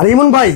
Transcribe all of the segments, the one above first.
আর ইমন ভাই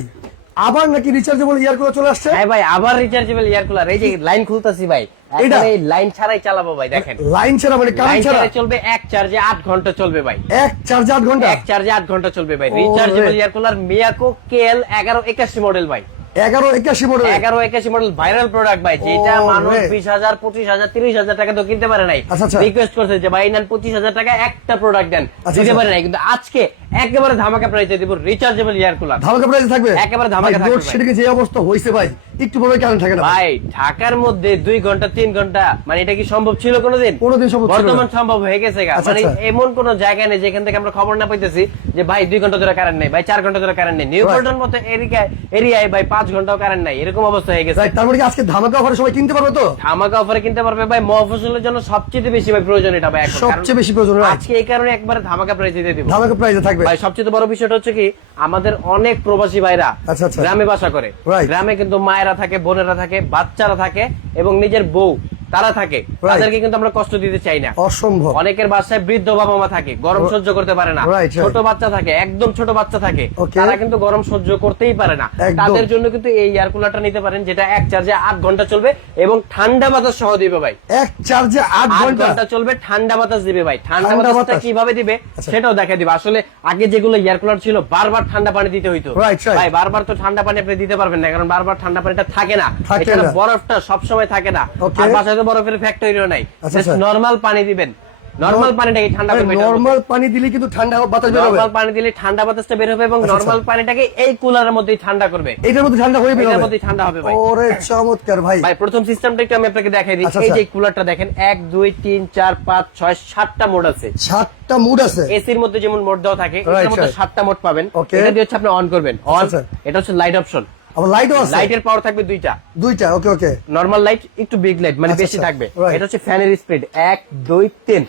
আবার নাকি রিচার্জেবল ইয়ার কুলার চলে আসছে? হ্যাঁ ভাই আবার রিচার্জেবল ইয়ার কুলার এই যে লাইন খুলতাছি ভাই এটা? এই লাইন ছাড়াই চালাবো ভাই দেখেন। লাইন ছাড়া মানে কারেন্ট ছাড়া? চলবে এক চার্জে 8 ঘণ্টা চলবে ভাই। এক চার্জে 8 ঘণ্টা? এক চার্জে 8 ঘণ্টা চলবে ভাই। Rechargeable air cooler Miyako KL এগারো একাশি মডেল ভাই। এগারো একাশি মডেল এগারো একাশি মডেল ভাইরাল প্রোডাক্ট ভাই যেটা মানুষ বিশ হাজার পঁচিশ হাজার তিরিশ হাজার টাকা তো কিনতে পারে নাই। আচ্ছা, আচ্ছা। রিকোয়েস্ট করছে যে ভাই নেন পঁচিশ হাজার টাকা একটা প্রোডাক্ট দেন। আচ্ছা, দিতে। পারে নাই কিন্তু আজকে একেবারে ধামাকা প্রাইসে দিব রিচার্জেবল এয়ার কুলার ধামাকা প্রাইস থাকবে? একেবারে ধামাকা থাকবে লোড যে অবস্থা হয়েছে ভাই একটু বড় কারেন্ট থাকে না ভাই ঢাকার মধ্যে দুই ঘণ্টা তিন ঘণ্টা মানে এটা কি সম্ভব ছিল কোনোদিন? কোনোদিন সম্ভব বর্তমান সম্ভব হয়ে গেছে আচ্ছা, মানে আচ্ছা। এমন কোন জায়গা নেই যেখান থেকে আমরা খবর না পাইতেছি যে ভাই দুই ঘণ্টা ধরে কারেন্ট নেই ভাই চার ঘণ্টা ধরে কারেন্ট নেই। নিউ পল্টন মতো এরিয়ায় এরিয়ায় ভাই পাঁচ ঘন্টাও কারেন্ট নাই। এরকম অবস্থা হয়ে গেছে। রাইট তার মানে কি আজকে ধামাকা অফারে সবাই কিনতে পারবে তো? ধামাকা অফারে কিনতে পারবে ভাই মহফসলের জন্য সবচেয়ে বেশি ভাই প্রয়োজন এটা ভাই সবচেয়ে বেশি প্রয়োজন আজকে এই কারণে একবারে ধামাকা প্রাইস দিয়ে দিব। ধামাকা প্রাইসে থাকবে। ভাই সবচেয়ে বড় বিষয়টা হচ্ছে কি আমাদের অনেক প্রবাসী ভাইরা আচ্ছা, আচ্ছা। গ্রামে বাসা করে. গ্রামে কিন্তু মায়েরা থাকে বোনেরা থাকে বাচ্চারা থাকে এবং নিজের বউ। তারা থাকে। তাদেরকে কিন্তু আমরা কষ্ট দিতে চাই না। অসম্ভব। অনেকের বাসায় বৃদ্ধ বাবা মা থাকে গরম সহ্য করতে পারে না. ছোট বাচ্চা থাকে একদম ছোট বাচ্চা থাকে তারা কিন্তু গরম সহ্য করতেই পারে না। তাদের জন্য কিন্তু এই এয়ার কুলারটা নিতে পারেন যেটা এক চার্জে আট ঘণ্টা চলবে এবং ঠান্ডা বাতাস সহ দিবে ভাই। এক চার্জে আট ঘণ্টা? চলবে ঠান্ডা বাতাস দিবে ভাই। ঠান্ডা বাতাসটা কীভাবে দিবে আচ্ছা। সেটাও দেখা দিবে। আসলে আগে যেগুলো এয়ার কুলার ছিল বারবার ঠান্ডা পানি দিতে হইতো. ভাই বারবার তো ঠান্ডা পানি আপনি দিতে পারবেন না কারণ বারবার ঠান্ডা পানিটা থাকে না। থাকে না। বরফটা সবসময় থাকে না। আর বাসায় তো বরফের ফ্যাক্টরিও নাই। আচ্ছা, আচ্ছা। নরমাল পানি দিবেন। নরমাল পানিটাকে ঠান্ডা করবে নর্মাল পানি দিলে কিন্তু ঠান্ডা বাতাস বের হবে। নরমাল পানি দিলে ঠান্ডা বাতাসটা বের হবে এবং আচ্ছা, নরমাল পানিটাকে এই কুলারের মধ্যেই ঠান্ডা করবে। এটার মধ্যে ঠান্ডা হয়ে এটার মধ্যেই ঠান্ডা হবে ভাই। ওরে চমৎকার ভাই। ভাই প্রথম সিস্টেমটা একটু আমি আপনাকে দেখাই দিই আচ্ছা, এই যে আচ্ছা। কুলারটা দেখেন এক দুই তিন চার পাঁচ ছয় সাতটা মোড আছে। সাতটা মুড আছে? এসির মধ্যে যেমন মোড দেওয়া থাকে এটার মধ্যে right. সাতটা মোড পাবেন। এটা দিয়ে হচ্ছে আপনি অন করবেন। অন আচ্ছা। এটা হচ্ছে লাইট অপশন আবার লাইটও আছে। লাইটের পাওয়ার থাকবে দুইটা। দুইটা ওকে ওকে নরমাল লাইট একটু বিগ লাইট মানে আচ্ছা, বেশি আচ্ছা। থাকবে। এটা হচ্ছে ফ্যানের স্পিড এক দুই তিন।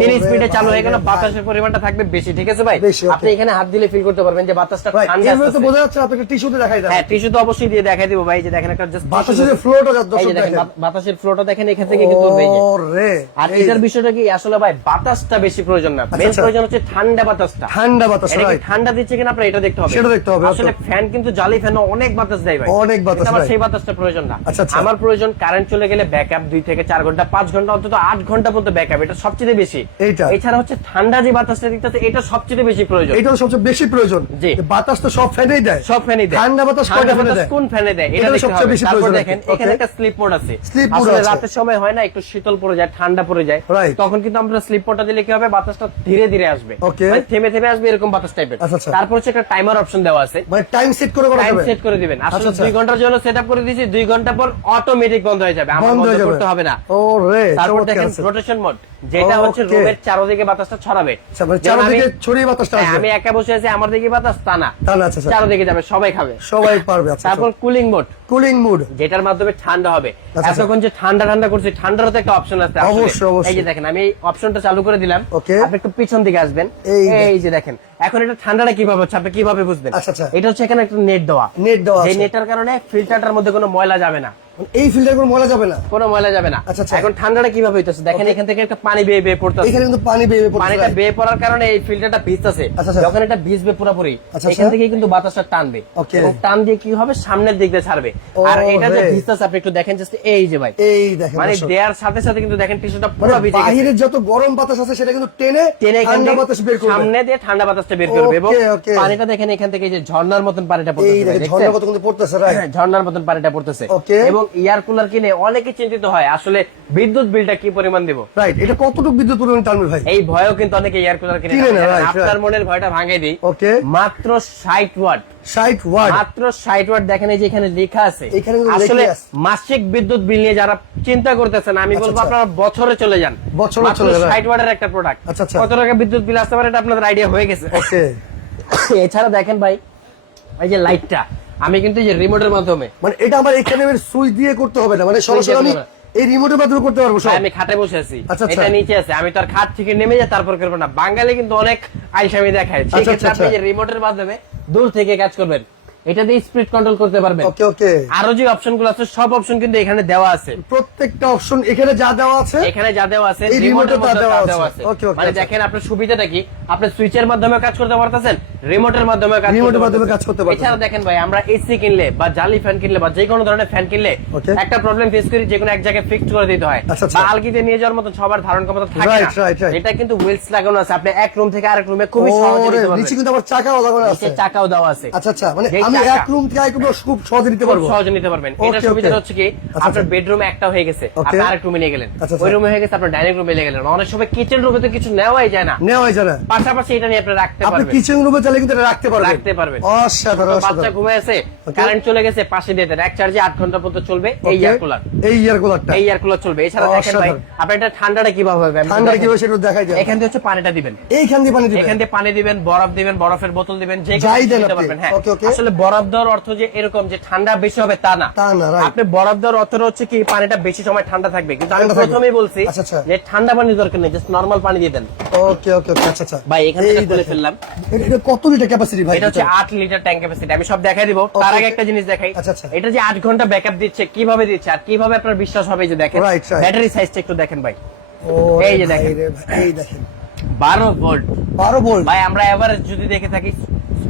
তিন স্পিডে চালু হয়ে গেল বাতাসের পরিমাণটা থাকবে বেশি ঠিক আছে ভাই? আপনি এখানে হাত দিলে ফিল করতে পারবেন যে বাতাসটা ঠান্ডা তো বোঝা যাচ্ছে আপনাকে টিস্যুতে দেখাই দেয় হ্যাঁ টিস্যু তো অবশ্যই দিয়ে দেখাই দিব ভাই যে দেখেন একটা জাস্ট বাতাসের ফ্লোটা যে দর্শক দেখেন বাতাসের ফ্লোটা দেখেন এখান থেকে কিন্তু উঠবে এই যে। ওরে আর এটার বিষয়টা কি? আসলে ভাই বাতাসটা বেশি প্রয়োজন না। মেন আচ্ছা। প্রয়োজন হচ্ছে ঠান্ডা বাতাসটা। ঠান্ডা বাতাস এটা ঠান্ডা দিচ্ছে কিনা আপনার এটা দেখতে হবে। সেটা দেখতে হবে, আসলে ফ্যান কিন্তু জালি ফ্যান অনেক বাতাস দেয় ভাই। অনেক বাতাস, আমার সেই বাতাসটা প্রয়োজন না। আচ্ছা, আচ্ছা। আমার প্রয়োজন কারেন্ট চলে গেলে ব্যাকআপ দুই থেকে চার ঘণ্টা পাঁচ ঘণ্টা অন্তত আট ঘণ্টা পর্যন্ত ব্যাকআপ এটা সবচেয়ে বেশি। এইটা। এছাড়া হচ্ছে ঠান্ডা যে বাতাসটা এটা সবচেয়ে বেশি প্রয়োজন। এটাও সবচেয়ে বেশি প্রয়োজন। জি। বাতাস তো সব ফ্যানেই দেয়। সব ফ্যানই দেয়। ঠান্ডা বাতাস কয়টা ফ্যানে দেয়? কোন ফ্যানে দেয়? এটা সবচেয়ে বেশি প্রয়োজন। দেখেন এখানে একটা স্লিপ মোড আছে। Mode আসলে আছে। রাতের সময় হয় না একটু শীতল পড়ে যায় ঠান্ডা পড়ে যায়। তখন কিন্তু আমরা স্লিপ মোডটা দিলে কি হবে? বাতাসটা ধীরে ধীরে আসবে। মানে থেমে থেমে আসবে এরকম বাতাস টাইপের আচ্ছা, আচ্ছা। তারপর হচ্ছে একটা টাইমার অপশন দেওয়া আছে। মানে টাইম সেট করে টাইম সেট করে দিবেন। আসলে আচ্ছা, আচ্ছা। দুই ঘণ্টার জন্য সেট আপ করে দিয়েছি দুই ঘণ্টা পর অটোমেটিক বন্ধ হয়ে যাবে। আমার বন্ধ করতে হবে না। ওরে তারপর দেখেন রোটেশন মোড যেটা হচ্ছে রুমের চারদিকে বাতাসটা ছড়াবে। আচ্ছা, মানে আমি- ছড়িয়ে বাতাসটা হ্যাঁ, আমি একা বসে আছি আমার দিকে বাতাস তা না। আচ্ছা, আচ্ছা। চারদিকে যাবে সবাই খাবে। সবাই পারবে তারপর কুলিং মোড কুলিং মুড যেটার মাধ্যমে ঠান্ডা হবে। এতক্ষণ যে ঠান্ডা ঠান্ডা করছে ঠান্ডারও তো একটা অপশন আছে অবশ্যই, অবশ্যই। এই যে দেখেন আমি এই অপশনটা চালু করে দিলাম. আপনি একটু পিছন দিকে আসবেন। এই যে দেখেন এখন এটা ঠান্ডাটা কীভাবে হচ্ছে আপনি কীভাবে বুঝবেন? আচ্ছা, আচ্ছা। এটা হচ্ছে এখানে একটা নেট দেওয়া। নেট দেওয়া আছে। নেটার কারণে ফিল্টারটার মধ্যে কোনো ময়লা যাবে না। এই ফিল্টার কোনো ময়লা যাবে না? কোনো ময়লা যাবে না। আচ্ছা, আচ্ছা। এখন ঠান্ডাটা কীভাবে হইতেছে? দেখেন এখান থেকে একটা পানি বেয়ে বেয়ে পড়তেছে। এখানে কিন্তু পানি বেয়ে বেয়ে পড়ছে পানিটা বেয়ে পড়ার কারণে এই ফিল্টারটা ভিজতেছে। যখন এটা ভিজবে পুরোপুরি এখান। থেকে কিন্তু বাতাসটা টানবে. এবং টান দিয়ে কি হবে? সামনের দিক দিয়ে ছাড়বে। আর এটা যে ভিজতেছে আপনি একটু দেখেন জাস্ট এই যে ভাই। এই দেখেন মানে। দেয়ার সাথে সাথে কিন্তু দেখেন টিস্যুটা মানে পুরো ভিজে গেছে। বাহিরের যত গরম বাতাস আছে সেটা কিন্তু টেনে টেনে ঠান্ডা বাতাস বের করবে। সামনে দিয়ে ঠান্ডা বাতাসটা বের করবে এবং. পানিটা দেখেন এখান থেকে যে ঝর্ণার মতন পানিটা পড়তেছে কিন্তু হ্যাঁ, ঝর্ণার মতন পানিটা পড়তেছে। এবং এয়ার কুলার কিনে অনেকে চিন্তিত হয় আসলে বিদ্যুৎ বিলটা কি পরিমাণ দিব? রাইট এটা কতটুকু বিদ্যুৎ পরিমাণ টানবে ভাই? এই ভয়ও কিন্তু অনেকে এয়ার কুলার কিনে আপনার মনের ভয়টা ভাঙে দিই। মাত্র ষাট ওয়াট। ষাট ওয়াট মাত্র ষাট ওয়াট দেখেন এই যে এখানে লেখা আছে। এখানে আসলে মাসিক বিদ্যুৎ বিল নিয়ে যারা চিন্তা করতেছেন আমি আচ্ছা, বলব আচ্ছা। আপনারা বছরে চলে যান। বছরে চলে যান। ষাট ওয়াটের একটা প্রোডাক্ট আচ্ছা, আচ্ছা। কত টাকা বিদ্যুৎ বিল আসতে পারে এটা আপনাদের আইডিয়া হয়ে গেছে। ওকে। এছাড়া দেখেন ভাই এই যে লাইটটা আমি কিন্তু এই যে রিমোটের মাধ্যমে। মানে এটা আমার এখানে সুইচ দিয়ে করতে হবে না মানে সরাসরি আমি এই রিমোটের মাধ্যমে করতে পারব আমি খাটে বসে আছি। এটা নিচে আছে আমি তো আর খাট থেকে নেমে যাই তারপর করব না। বাঙালি কিন্তু অনেক আইসামি দেখায়। সেক্ষেত্রে আপনি। যে রিমোটের মাধ্যমে দূর থেকে কাজ করবেন। এটা দিয়ে স্পিড কন্ট্রোল করতে পারবেন। ওকে ওকে আরও যে অপশনগুলো আছে সব অপশন কিন্তু এখানে দেওয়া আছে। প্রত্যেকটা অপশন এখানে যা দেওয়া আছে এখানে যা দেওয়া আছে রিমোটে তা দেওয়া আছে। ওকে okay, মানে আচ্ছা। দেখেন আপনার সুবিধাটা কি? আপনি সুইচের মাধ্যমে কাজ করতে পারতেছেন রিমোটের মাধ্যমে কাজ এর মাধ্যমে কাজ করতে পারতেছেন। এছাড়া দেখেন ভাই আমরা এসি কিনলে বা জালি ফ্যান কিনলে বা যে কোনো ধরনের ফ্যান কিনলে একটা প্রবলেম ফেস করি যে কোনো এক জায়গায় ফিক্স করে দিতে হয়। আচ্ছা, আচ্ছা। বা আলগিতে নিয়ে যাওয়ার মতো সবার ধারণ ক্ষমতা থাকে না. এটা কিন্তু হুইলস লাগানো আছে। আপনি এক রুম থেকে আরেক রুমে খুবই সহজে নিতে পারবেন। নিচে কিন্তু আবার চাকাও লাগানো আছে। চাকাও দেওয়া আছে। আচ্ছা আচ্ছা মানে আমি এক রুম থেকে আরেক রুমে খুব সহজে নিতে পারব। সহজে নিতে পারবেন। এটা সুবিধা হচ্ছে কি? আচ্ছা, আপনার। বেডরুম একটা হয়ে গেছে. আপনি আরেক রুমে নিয়ে গেলেন। ওই। রুমে হয়ে গেছে আপনার ডাইনিং রুমে নিয়ে গেলেন। অনেক সময় কিচেন রুমে তো কিছু নেওয়াই যায় না। নেওয়া যায় না। পাশাপাশি এটা নিয়ে আপনি রাখতে আপনি কিচেন রুমে চাইলে কিন্তু এটা রাখতে পারবেন। রাখতে পারবেন। অসাধারণ বাচ্চা ঘুমায় আছে কারেন্ট চলে গেছে পাশে দিয়ে দেন। এক চার্জে আট ঘণ্টা পর্যন্ত চলবে এই. এয়ার কুলার এই কুলারটা এই এয়ার কুলার চলবে। এছাড়া দেখেন ভাই আপনি এটা ঠান্ডাটা কীভাবে হবে? ঠান্ডা কীভাবে সেটা দেখাই যায় এখান দিয়ে হচ্ছে পানিটা দিবেন। এইখান দিয়ে পানি দিবেন। এখান দিয়ে পানি দিবেন বরফ দিবেন বরফের বোতল দিবেন যে দিতে। পারবেন হ্যাঁ. আসলে বরফ দেওয়ার অর্থ যে এরকম যে ঠান্ডা বেশি হবে তা না। তা না, আপনি বরফ দেওয়ার অর্থ হচ্ছে কি পানিটা বেশি সময় ঠান্ডা থাকবে। কিন্তু আমি প্রথমেই বলছি আচ্ছা, আচ্ছা। যে ঠান্ডা পানি দরকার নেই জাস্ট নরমাল পানি দিয়ে দেন। ওকে ওকে আচ্ছা আচ্ছা। ভাই, এখান থেকে খুলে ফেললাম। এটা- কত লিটার ক্যাপাসিটি ভাই? এটা হচ্ছে 8 লিটার ট্যাঙ্ক ক্যাপাসিটি আমি সব দেখাই দিব। তার আগে একটা জিনিস দেখাই। আচ্ছা, আচ্ছা। এটা যে আট ঘণ্টা ব্যাকআপ দিচ্ছে কীভাবে দিচ্ছে আর কীভাবে আপনার বিশ্বাস হবে যে দেখেন. ব্যাটারি সাইজটা একটু দেখেন ভাই। এই যে দেখেন। এই দেখেন। বারো ভোল্ট বারো ভোল্ট ভাই আমরা এভারেজ যদি দেখে থাকি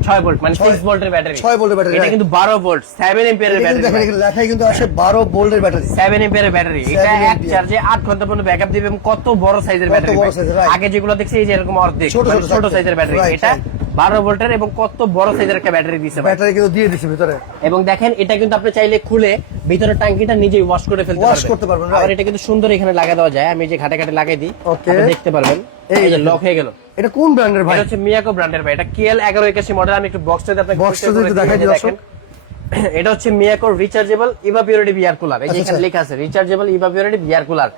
ছয় ভোল্ট মানে ছয়- সিক্স ভোল্টের ব্যাটারি ছয় ভোল্টের ব্যাটারি এটা কিন্তু বারো ভোল্ট সেভেন দেখেন ব্যাটারি এখানে লেখাই কিন্তু আছে বারো ভোল্টের ব্যাটারি সেভেন এম্পিয়ারের ব্যাটারি এটা এক চার্জে আট ঘণ্টা পর্যন্ত ব্যাকআপ দিবে এবং কত বড় সাইজের ব্যাটারি. আগে যেগুলো দেখছি এই যে এরকম অর্ধেক ছোট মানে ছোট সাইজের ব্যাটারি এটা. বারো ভোল্টের এবং কত বড় সাইজের একটা ব্যাটারি দিছে ভাই। ব্যাটারি কিন্তু দিয়ে দিচ্ছে ভিতরে এবং দেখেন এটা কিন্তু আপনি চাইলে খুলে ভিতরে ট্যাঙ্কিটা নিজেই ওয়াশ করে ফেলতে পারবেন করতে পারবেন, right. এটা কিন্তু সুন্দর এখানে লাগা দেওয়া যায় আমি যে ঘাটে ঘাটে দিই. দেখতে পারবেন এই যে লক হয়ে গেল এটা কোন ব্র্যান্ডের ভাই এটা হচ্ছে মিয়াকো ব্র্যান্ডের ভাই এটা কেএল এগারো একাশি মডেল আমি একটু বক্সটা আপনাকে Box টা যদি দেখাই দেখেন। এটা হচ্ছে মিয়াকো রিচার্জেবল ইভাপিউরিটি বিয়ার কুলার এই যে আচ্ছা, এখানে আচ্ছা। লেখা আছে rechargeable evaporative air cooler.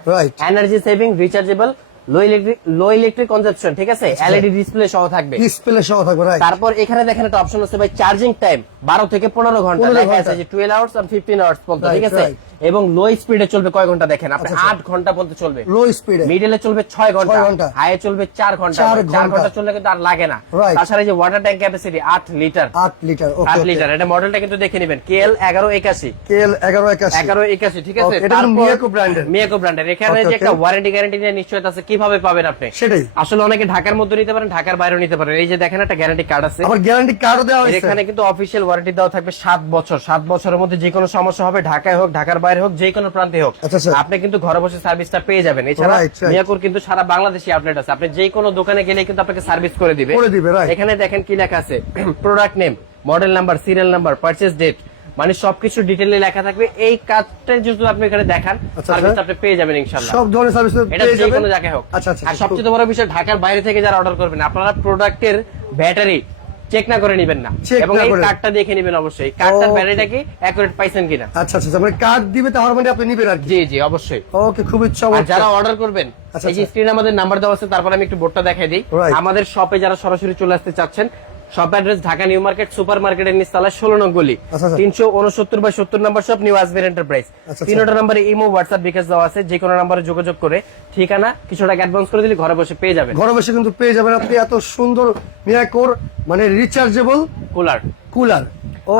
Energy saving rechargeable low electric low electric consumption ঠিক আছে? এলইডি ডিসপ্লে সহ থাকবে। ডিসপ্লে সহ থাকবে রাইট তারপর এখানে দেখেন একটা অপশন আছে ভাই চার্জিং টাইম বারো থেকে পনেরো ঘণ্টা। 15 লেখা আছে যে টুয়েলভ আওয়ার্স আর ফিফটিন আওয়ার্স পর্যন্ত Right, ঠিক আছে? এবং লো স্পিডে চলবে কয় ঘণ্টা দেখেন? আপনি আচ্ছা, আচ্ছা। ঘণ্টা পর্যন্ত চলবে। লো স্পিডে মিডলে চলবে ছয় ঘণ্টা। হাইয়ে চলবে চার ঘণ্টা। চার চার ঘণ্টা। চললে কিন্তু আর লাগে না. তাছাড়া এই যে ওয়াটার ট্যাঙ্ক ক্যাপাসিটি আট লিটার আট লিটার আট ওকে লিটার এটা মডেলটা কিন্তু দেখে নেবেন। কেএল এগারো একাশি। কেএল এগারো একাশি। এগারো একাশি ঠিক আছে? এটা Miyako brand মিয়াকো ব্র্যান্ডের এখানে যে একটা ওয়ারেন্টি গ্যারান্টি নিয়ে নিশ্চয়তা আছে কীভাবে পাবেন আপনি? সেটাই। আসলে অনেকে ঢাকার মধ্যে নিতে পারেন ঢাকার বাইরেও নিতে পারেন। এই যে দেখেন একটা গ্যারান্টি কার্ড আছে। আবার গ্যারান্টি কার্ডও দেওয়া হয়েছে। এখানে কিন্তু অফিসিয়াল ওয়ারেন্টি দেওয়া থাকবে সাত বছর। সাত বছরের মধ্যে যে কোনো সমস্যা হবে ঢাকায় হোক ঢাকার বাইরে হোক যে কোনো প্রান্তে হোক আচ্ছা, আচ্ছা। আপনি কিন্তু ঘরে বসে সার্ভিসটা পেয়ে যাবেন। এছাড়া. মিয়াকুর কিন্তু সারা বাংলাদেশি আপডেট আছে। আপনি যে কোনো দোকানে গেলে কিন্তু আপনাকে সার্ভিস করে দিবে। করে দিবে, right. এখানে দেখেন কি লেখা আছে। Product name model number serial number purchase date মানে সবকিছু ডিটেইলে লেখা থাকবে। এই কাজটা যদি আপনি এখানে দেখান আচ্ছা, সার্ভিস আচ্ছা। আপনি পেয়ে যাবেন ইনশাআল্লাহ। সব ধরনের সার্ভিস এটা যে কোনো জায়গায় হোক। আচ্ছা আচ্ছা আর সবচেয়ে বড় বিষয় ঢাকার বাইরে থেকে যারা অর্ডার করবেন আপনারা প্রোডাক্টের ব্যাটারি চেক না করে নেবেন না। এবং এই কার্ডটা দেখে নেবেন অবশ্যই। কার্ডটার. ব্যাটারিটা কি অ্যাকুরেট পাইছেন কিনা? আচ্ছা আচ্ছা মানে কার্ড দিবে তাহলে মানে আপনি নিবেন আর জি জি অবশ্যই। ওকে খুবই আর চমৎকার। যারা অর্ডার করবেন আচ্ছা, এই যে আচ্ছা। স্ক্রিনে আমাদের নাম্বার দেওয়া আছে তারপর আমি একটু বোর্ডটা দেখাই দিই। আমাদের শপে যারা সরাসরি চলে আসতে চাচ্ছেন shop address Dhaka new market super মার্কেটের নিচতলা ষোলো নং গলি। আচ্ছা, আচ্ছা। তিনশো উনসত্তর বাই সত্তর নাম্বার শপ নিউ আসবের এন্টারপ্রাইজ। তিনটা নাম্বারে ইমো হোয়াটসঅ্যাপ বিকাশ দেওয়া আছে যে কোনো নাম্বারে যোগাযোগ করে ঠিকানা কিছু টাকা অ্যাডভান্স করে দিলে ঘরে বসে পেয়ে যাবেন। ঘরে বসে কিন্তু পেয়ে যাবেন আপনি এত সুন্দর মিয়াকোর মানে রিচার্জেবল কুলার কুলার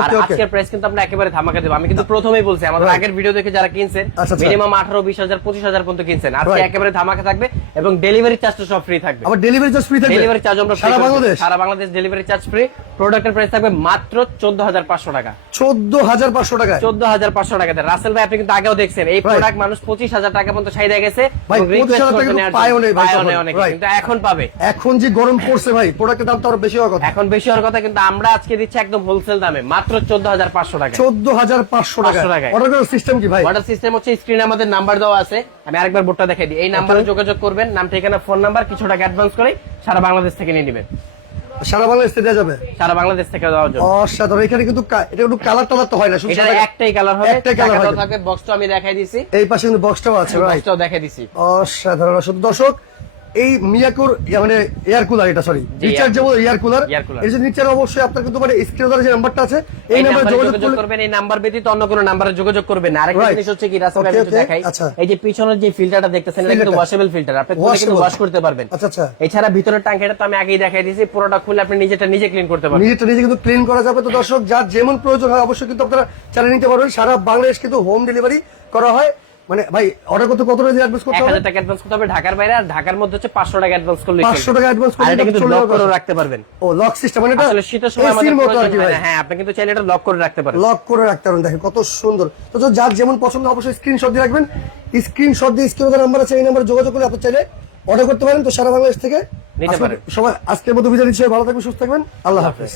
আর আজকের প্রাইস কিন্তু আমরা একেবারে ধামাকা দেবো। আমি কিন্তু প্রথমেই বলছি আমাদের আগের ভিডিও দেখে যারা কিনছেন। মিনিমাম আঠারো বিশ হাজার পঁচিশ হাজার পর্যন্ত কিনছেন। আজকে একেবারে ধামাকা থাকবে এবং ডেলিভারি চার্জটা সব ফ্রি থাকবে। আবার ডেলিভারি চার্জ ফ্রি থাকবে? ডেলিভারি চার্জ আমরা সারা বাংলাদেশ? সারা বাংলাদেশ ডেলিভারি চার্জ ফ্রি প্রোডাক্টের প্রাইস থাকবে মাত্র চোদ্দ হাজার পাঁচশো টাকা। চোদ্দ হাজার পাঁচশো টাকায়? চোদ্দ হাজার পাঁচশো টাকাতে রাসেল ভাই আপনি কিন্তু আগেও দেখছেন এই প্রোডাক্ট মানুষ পঁচিশ হাজার টাকা পর্যন্ত চাহিদা গেছে। ভাই, এবং request 25,000 টাকা করছে কিন্তু নেওয়ার পায়ও জন্য। নেই ভাই পায়ও তখন। নেই অনেকে, Right. কিন্তু এখন পাবে। এখন যে গরম পড়ছে ভাই প্রোডাক্টের দাম তো আরও বেশি হওয়ার কথা। এখন বেশি হওয়ার কথা কিন্তু আমরা আজকে দিচ্ছি একদম হোলসেল দামে মাত্র চোদ্দ হাজার পাঁচশো টাকা চোদ্দ হাজার পাঁচশো টাকা অর্ডার করার সিস্টেম কি ভাই? অর্ডার সিস্টেম হচ্ছে স্ক্রিনে আমাদের নাম্বার দেওয়া আছে। আমি আরেকবার বোর্ডটা দেখাই দিই। এই নাম্বারে যোগাযোগ করবেন নাম ঠিকানা ফোন নাম্বার কিছু টাকা অ্যাডভান্স করে সারা বাংলাদেশ থেকে নিয়ে নেবেন। সারা বাংলাদেশ থেকে যাবে? সারা বাংলাদেশ থেকে যাওয়া যাবে অসাধারণ। এখানে কিন্তু এটা একটু কালার টালার তো হয় না শুধু এটা একটাই কালার হবে। একটাই কালার হবে থাকবে বক্সটা আমি দেখাই দিছি। এই পাশে কিন্তু বক্সটাও আছে বক্সটাও দেখাই দিছি। অসাধারণ। শুধু দর্শক এই মিয়াকুর মানে এয়ার কুলার এটা সরি জি, রিচার্জেবল এয়ার কুলার এর যে নিচে অবশ্যই আপনার কিন্তু মানে স্ক্রিনে যে নাম্বারটা আছে এই নাম্বারে যোগাযোগ করবেন এই নাম্বার ব্যতীত অন্য কোনো নাম্বারে যোগাযোগ করবেন না। আরেকটা জিনিস হচ্ছে কি রাসেল আমি একটু দেখাই। আচ্ছা। এই যে পিছনের যে ফিল্টারটা দেখতেছেন এটা কিন্তু ওয়াশেবল ফিল্টার আপনি খুলে কিন্তু ওয়াশ করতে পারবেন। আচ্ছা আচ্ছা। এছাড়া ভিতরের ট্যাঙ্কিটা তো আমি আগেই দেখাই দিয়েছি পুরোটা খুলে আপনি নিজেটা নিজে ক্লিন করতে পারবেন। নিজেটা নিজে কিন্তু ক্লিন করা যাবে। তো দর্শক যার যেমন প্রয়োজন হয় অবশ্যই কিন্তু আপনারা চালিয়ে নিতে পারবেন। সারা বাংলাদেশ কিন্তু হোম ডেলিভারি করা হয়। মানে ভাই অর্ডার করতে কত টাকা অ্যাডভান্স করতে হবে? হাজার টাকা অ্যাডভান্স করতে হবে ঢাকার বাইরে আর ঢাকার মধ্যে হচ্ছে পাঁচশো টাকা অ্যাডভান্স করলে 500 টাকা advance করলে এটা কিন্তু লক করে রাখতে পারবেন। ও লক সিস্টেম মানে এটা আসলে শীতের সময় আমাদের মতো আর কি ভাই। হ্যাঁ আপনি কিন্তু চাইলে এটা লক করে রাখতে পারেন। লক করে রাখতে পারেন। দেখেন কত সুন্দর। তো যার যেমন পছন্দ অবশ্যই স্ক্রিনশট দিয়ে রাখবেন। স্ক্রিনশট দিয়ে স্ক্রিনে নাম্বার আছে এই নাম্বারে যোগাযোগ করে আপনি চাইলে অর্ডার করতে পারেন। তো সারা বাংলাদেশ থেকে নিতে পারেন। সবাই আজকের মতো বিদায় নিচ্ছি। ভালো থাকবেন সুস্থ থাকবেন। আল্লাহ হাফেজ।